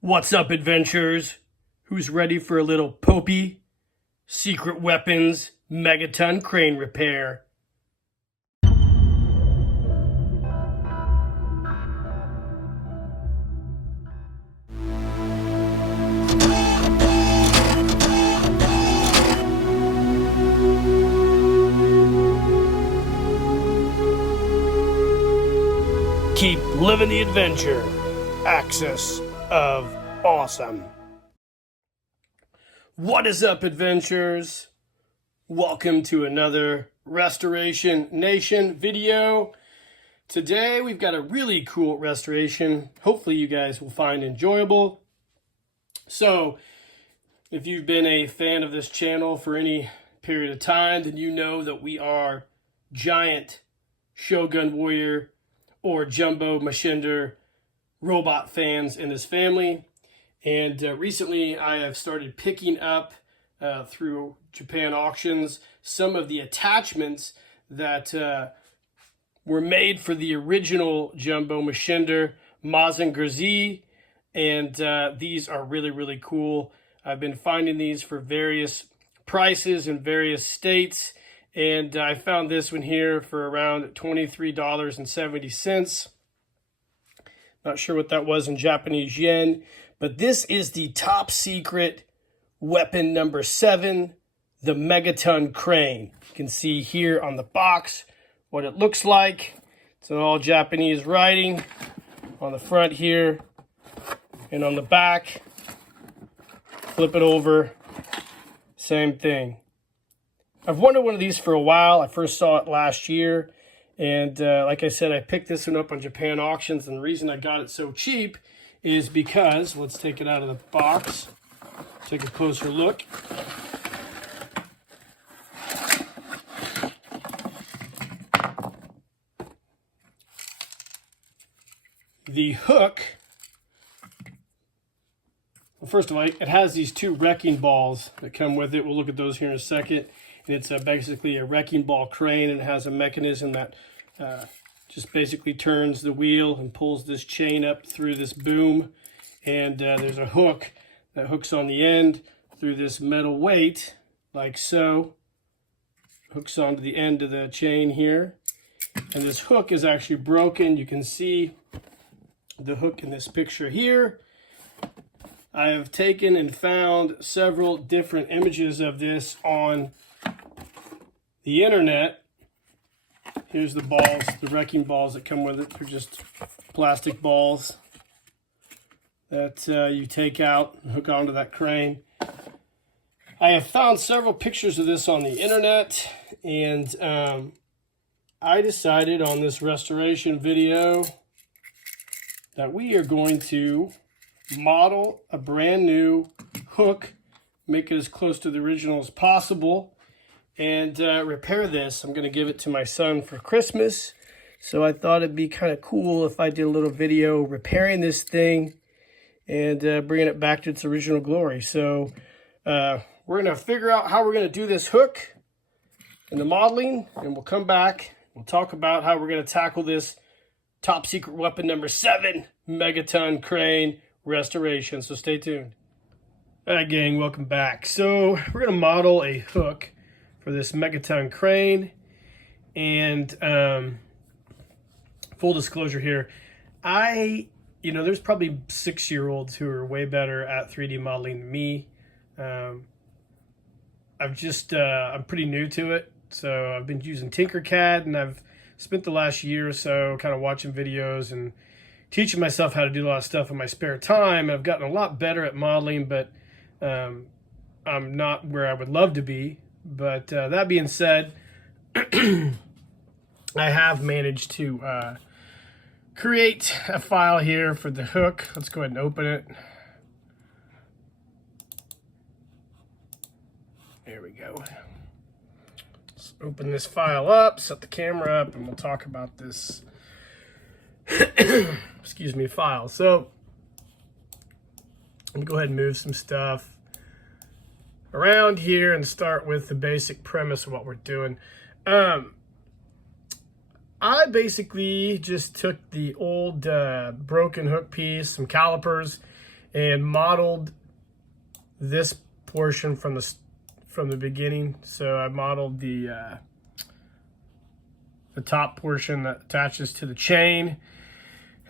What's up, adventurers? Who's ready for a little Popy, secret weapons, Megaton crane repair? Keep living the adventure. Axis of awesome. What is up, adventurers? Welcome to another Restoration Nation video. Today we've got a really cool restoration. Hopefully you guys will find enjoyable. So if you've been a fan of this channel for any period of time, then you know that we are giant Shogun Warrior or Jumbo Machinder robot fans in this family. And recently I have started picking up through Japan auctions some of the attachments that were made for the original Jumbo Machinder Machinder Z, and these are really cool. I've been finding these for various prices in various states, and I found this one here for around $23.70. Not sure what that was in Japanese yen, but this is the top secret weapon number 7, the Megaton crane. You can see here on the box what it looks like. It's in all Japanese writing on the front here and on the back. Flip it over, same thing. I've wanted one of these for a while. I first saw it last year, and like I said, I picked this one up on Japan auctions, and the reason I got it so cheap is because, let's take it out of the box, take a closer look. The hook, well, first of all, it has these 2 wrecking balls that come with it. We'll look at those here in a second. And it's basically a wrecking ball crane, and it has a mechanism that just basically turns the wheel and pulls this chain up through this boom. And there's a hook that hooks on the end through this metal weight, like so. Hooks onto the end of the chain here. And this hook is actually broken. You can see the hook in this picture here. I have taken and found several different images of this on the internet. Here's the balls, the wrecking balls that come with it. They're just plastic balls that you take out and hook onto that crane. I have found several pictures of this on the internet, and I decided on this restoration video that we are going to model a brand new hook, make it as close to the original as possible, and repair this. I'm going to give it to my son for Christmas, so I thought it'd be kind of cool if I did a little video repairing this thing and bringing it back to its original glory. So we're going to figure out how we're going to do this hook and the modeling, and we'll come back. We'll talk about how we're going to tackle this top secret weapon number 7, Megaton crane restoration. So stay tuned. All right, gang, welcome back. So we're going to model a hook for this Megaton crane, and full disclosure here, there's probably 6-year-olds who are way better at 3D modeling than me. I'm pretty new to it, so I've been using Tinkercad, and I've spent the last year or so kind of watching videos and teaching myself how to do a lot of stuff in my spare time. I've gotten a lot better at modeling, but I'm not where I would love to be. But that being said, I have managed to create a file here for the hook. Let's go ahead and open it. There we go. Let's open this file up, set the camera up, and we'll talk about this excuse me, file. So let me go ahead and move some stuff around here and start with the basic premise of what we're doing. I basically just took the old broken hook piece, some calipers, and modeled this portion from the beginning. So I modeled the top portion that attaches to the chain.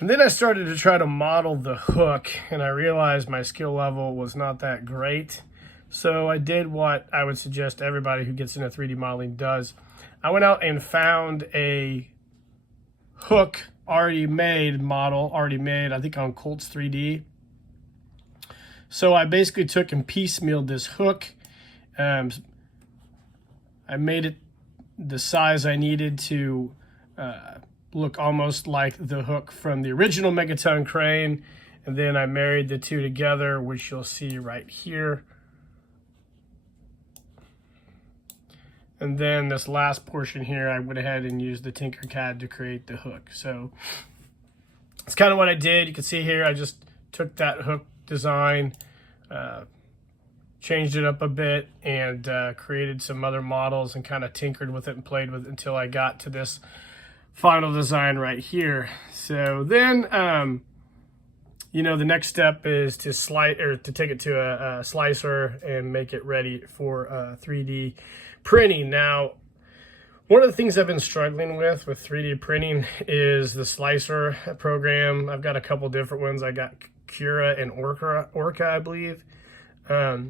And then I started to try to model the hook, and I realized my skill level was not that great. So I did what I would suggest everybody who gets into 3D modeling does. I went out and found a hook already made, I think on Colts 3D. So I basically took and piecemealed this hook. I made it the size I needed to look almost like the hook from the original Megaton crane, and then I married the two together, which you'll see right here. And then this last portion here, I went ahead and used the Tinkercad to create the hook. So it's kind of what I did. You can see here, I just took that hook design, changed it up a bit, and created some other models and kind of tinkered with it and played with it until I got to this final design right here. So then, you know, the next step is to take it to a slicer and make it ready for 3D printing. Now, one of the things I've been struggling with 3D printing is the slicer program. I've got a couple different ones. I got Cura and Orca, I believe. I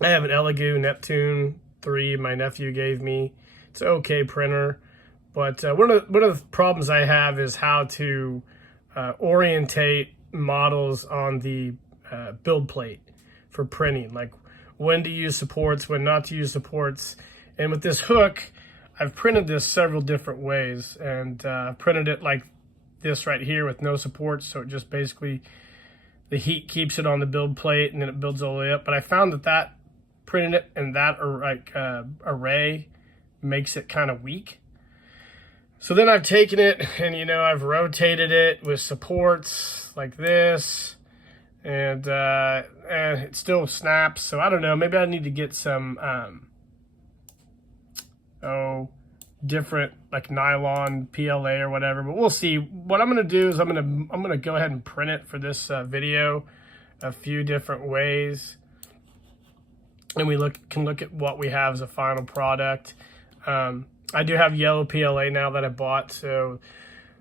have an Elegoo Neptune 3 my nephew gave me. It's an okay printer. But one of the problems I have is how to orientate models on the build plate for printing, like when to use supports, when not to use supports. And with this hook, I've printed this several different ways, and I've printed it like this right here with no supports, so it just basically, the heat keeps it on the build plate and then it builds all the way up. But I found that printing it in that array makes it kind of weak. So then I've taken it and, you know, I've rotated it with supports like this, and it still snaps. So I don't know, maybe I need to get some, different like nylon PLA or whatever, but we'll see. What I'm gonna do is I'm gonna go ahead and print it for this video a few different ways, and we can look at what we have as a final product. I do have yellow PLA now that I bought, so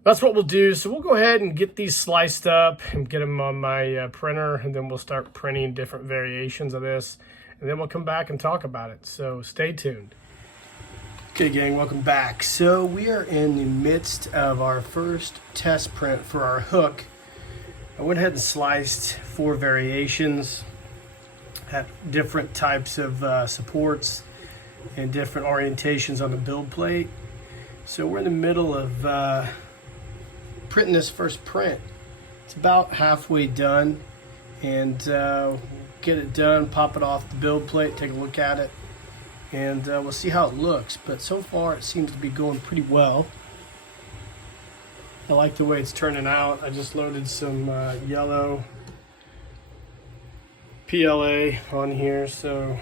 that's what we'll do. So we'll go ahead and get these sliced up and get them on my printer, and then we'll start printing different variations of this, and then we'll come back and talk about it. So stay tuned. Okay, gang, welcome back. So we are in the midst of our first test print for our hook. I went ahead and sliced 4 variations, had different types of supports and different orientations on the build plate. So we're in the middle of printing this first print. It's about halfway done, and get it done, pop it off the build plate, take a look at it, and we'll see how it looks. But so far it seems to be going pretty well. I like the way it's turning out. I just loaded some yellow PLA on here, so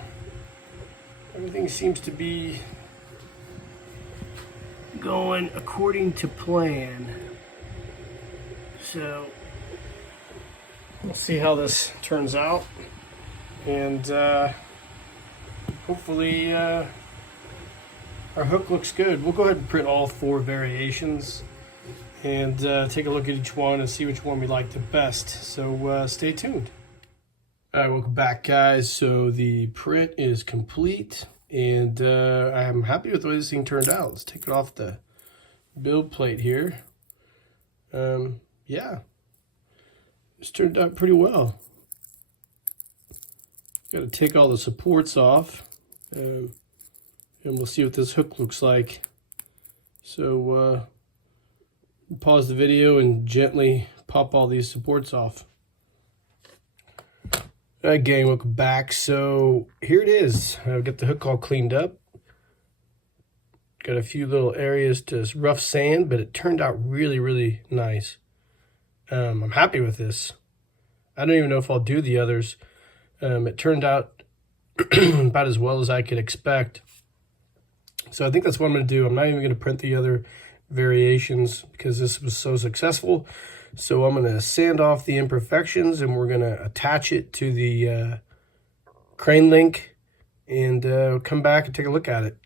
everything seems to be going according to plan. So we'll see how this turns out, and hopefully our hook looks good. We'll go ahead and print all 4 variations and take a look at each one and see which one we like the best. So stay tuned. All right, welcome back, guys. So the print is complete, and I'm happy with the way this thing turned out. Let's take it off the build plate here. Yeah, it's turned out pretty well. Got to take all the supports off, and we'll see what this hook looks like. So pause the video and gently pop all these supports off. All right, gang, welcome back. So here it is. I've got the hook all cleaned up. Got a few little areas to rough sand, but it turned out really, really nice. I'm happy with this. I don't even know if I'll do the others. It turned out about as well as I could expect. So I think that's what I'm going to do. I'm not even going to print the other variations because this was so successful. So I'm going to sand off the imperfections, and we're going to attach it to the crane link and come back and take a look at it.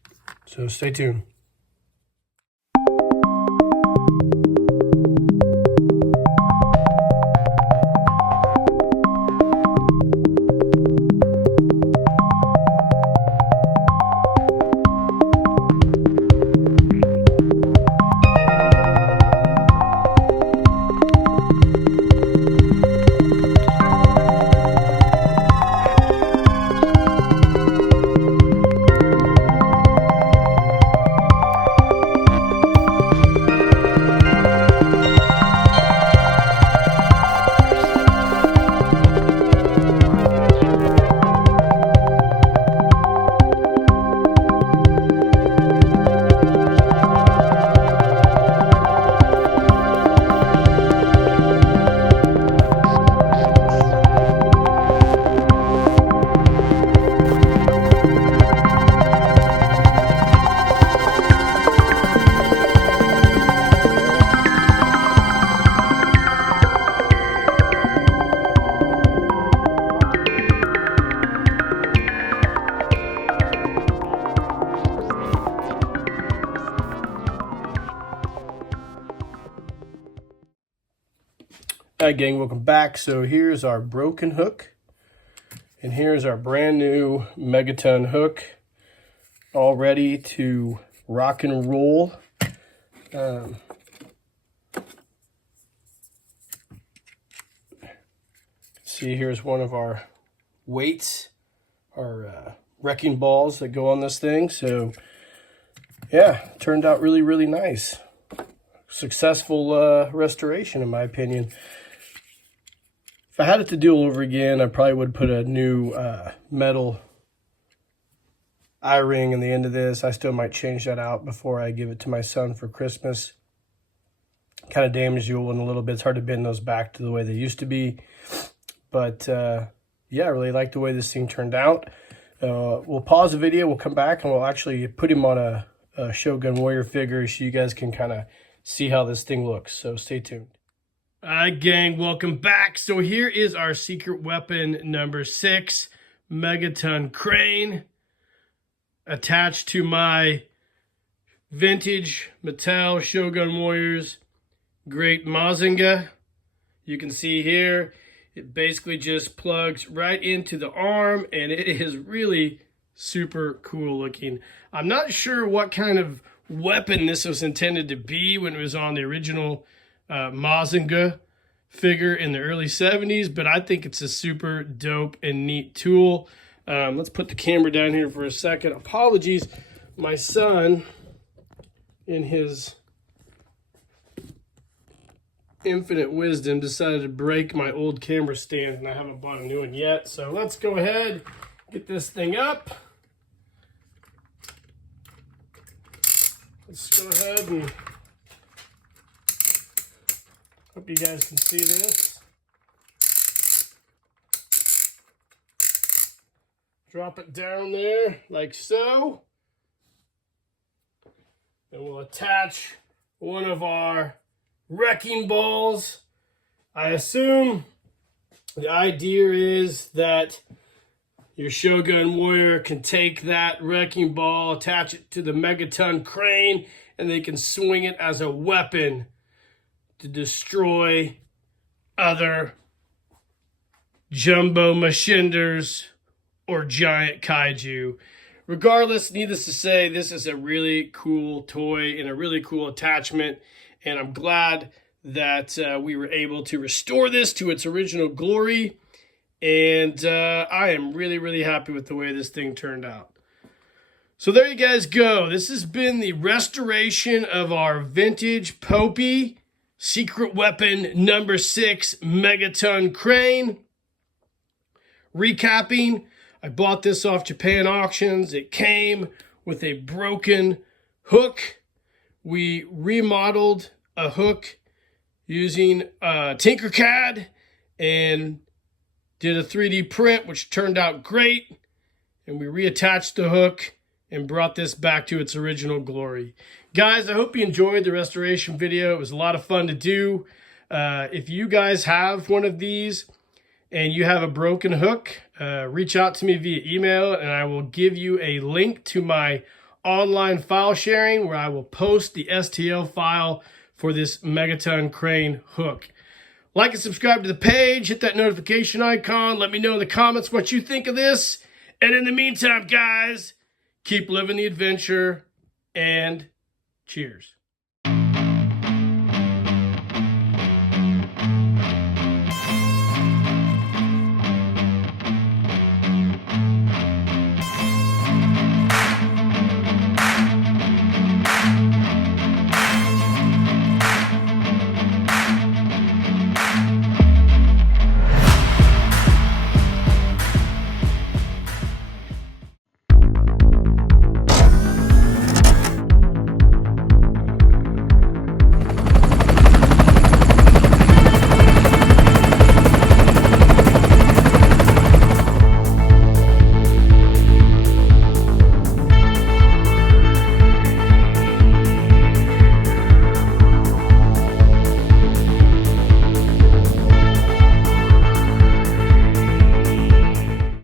So stay tuned. Hi gang, welcome back. So here's our broken hook, and here's our brand new Megaton hook, all ready to rock and roll. See, here's one of our weights, our wrecking balls that go on this thing. So yeah, turned out really, really nice. Successful restoration in my opinion. If I had it to do all over again, I probably would put a new metal eye-ring in the end of this. I still might change that out before I give it to my son for Christmas. Kind of damaged the old one a little bit. It's hard to bend those back to the way they used to be. But yeah, I really like the way this thing turned out. We'll pause the video, we'll come back, and we'll actually put him on a Shogun Warrior figure so you guys can kind of see how this thing looks. So stay tuned. All right, gang, welcome back. So here is our secret weapon number 6, Megaton crane, attached to my vintage Mattel Shogun Warriors Great Machinder. You can see here, it basically just plugs right into the arm, and it is really super cool looking. I'm not sure what kind of weapon this was intended to be when it was on the original Machinder figure in the early 70s, but I think it's a super dope and neat tool. Let's put the camera down here for a second. Apologies, my son, in his infinite wisdom, decided to break my old camera stand, and I haven't bought a new one yet. So let's go ahead, get this thing up. Let's go ahead and hope you guys can see this. Drop it down there like so. And we'll attach one of our wrecking balls. I assume the idea is that your Shogun Warrior can take that wrecking ball, attach it to the Megaton crane, and they can swing it as a weapon to destroy other jumbo machinders or giant kaiju. Regardless, needless to say, this is a really cool toy and a really cool attachment, and I'm glad that we were able to restore this to its original glory. And I am really, really happy with the way this thing turned out. So there you guys go. This has been the restoration of our vintage Popy secret weapon number 6 Megaton crane. Recapping, I bought this off Japan auctions. It came with a broken hook. We remodeled a hook using Tinkercad and did a 3D print, which turned out great. And we reattached the hook and brought this back to its original glory. Guys, I hope you enjoyed the restoration video. It was a lot of fun to do. If you guys have one of these and you have a broken hook, reach out to me via email and I will give you a link to my online file sharing where I will post the STL file for this Megaton crane hook. Like and subscribe to the page, hit that notification icon, let me know in the comments what you think of this. And in the meantime, guys, keep living the adventure and cheers.